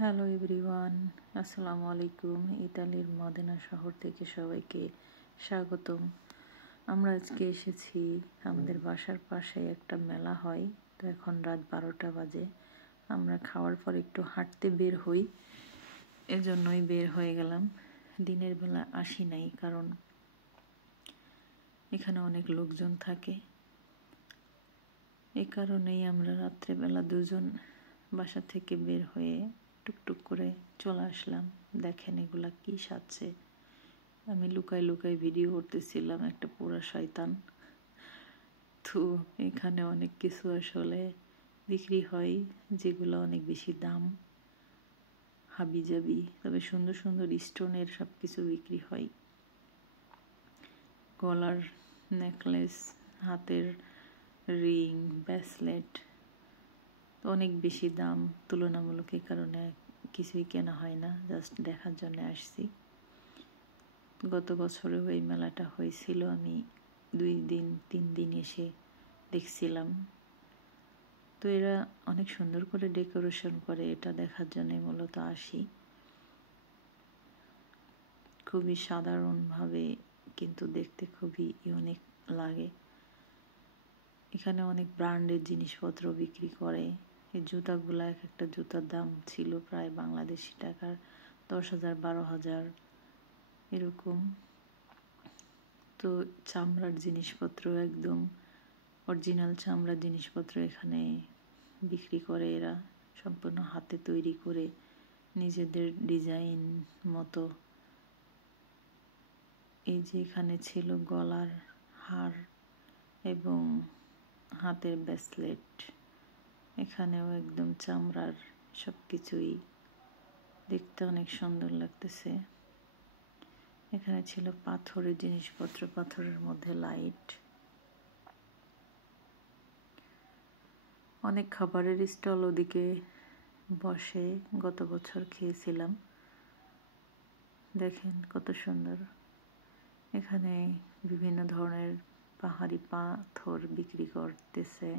Hello everyone, আসসালামু আলাইকুম। ইতালির মদিনা শহর থেকে সবাইকে স্বাগতম। আমরা আজকে এসেছি, আমাদের বাসার পাশে একটা মেলা হয়। তো এখন রাত 12টা বাজে। আমরা খাওয়ার পর একটু হাঁটতে বের হই, এজন্যই বের হয়ে গেলাম। দিনের বেলা আসি নাই, কারণ এখানে অনেক লোকজন থাকে। এ কারণেই আমরা রাত্রেবেলা দুজন বাসা থেকে বের হয়ে টুকটুক করে চলে আসলাম। দেখেন এগুলা কি সাজছে। আমি লুকাই লুকাই ভিডিও করতেছিলাম, একটা পুরা শয়তান। তো এখানে অনেক কিছু আসলে বিক্রি হয়, যেগুলো অনেক বেশি দাম, হাবিজাবি, তবে সুন্দর সুন্দর স্টোনের সব কিছু বিক্রি হয়। গলার নেকলেস, হাতের রিং, ব্রেসলেট, অনেক বেশি দাম তুলনামূলক। এই কারণে কিছুই কেনা হয় না, জাস্ট দেখার জন্য আসছি। গত বছরেও এই মেলাটা হয়েছিল, আমি 2-3 দিন এসে দেখছিলাম। তো এরা অনেক সুন্দর করে ডেকোরেশন করে, এটা দেখার জন্য মূলত আসি। খুবই সাধারণভাবে, কিন্তু দেখতে খুবই ইউনিক লাগে। এখানে অনেক ব্র্যান্ডের জিনিসপত্র বিক্রি করে। এই জুতাগুলা, এক একটা জুতার দাম ছিল প্রায় বাংলাদেশি টাকার 10,000, 12,000 এরকম। তো চামড়ার জিনিসপত্র, একদম অরিজিনাল চামড়ার জিনিসপত্র এখানে বিক্রি করে এরা, সম্পূর্ণ হাতে তৈরি করে নিজেদের ডিজাইন মতো। এই যে এখানে ছিল গলার হার এবং হাতের ব্রেসলেট, এখানেও একদম চামড়ার সব কিছুই দেখতে অনেক সুন্দর লাগতেছে। এখানে ছিল পাথরের জিনিসপত্র, পাথরের মধ্যে লাইট, অনেক খাবারের স্টল ওদিকে বসে। গত বছর খেয়েছিলাম, দেখেন কত সুন্দর। এখানে বিভিন্ন ধরনের পাহাড়ি পাথর বিক্রি করতেছে,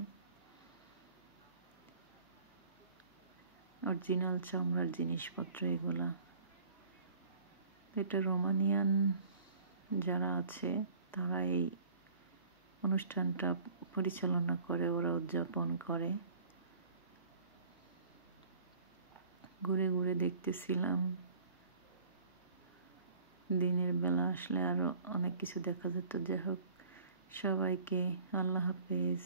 অরিজিনাল চামড়ার জিনিসপত্র এগুলা। এটা রোমানিয়ান যারা আছে তারা এই অনুষ্ঠানটা পরিচালনা করে, ওরা উদযাপন করে। ঘুরে ঘুরে দেখতেছিলাম। দিনের বেলা আসলে আরো অনেক কিছু দেখা যেত। যাই হোক, সবাইকে আল্লাহ হাফেজ।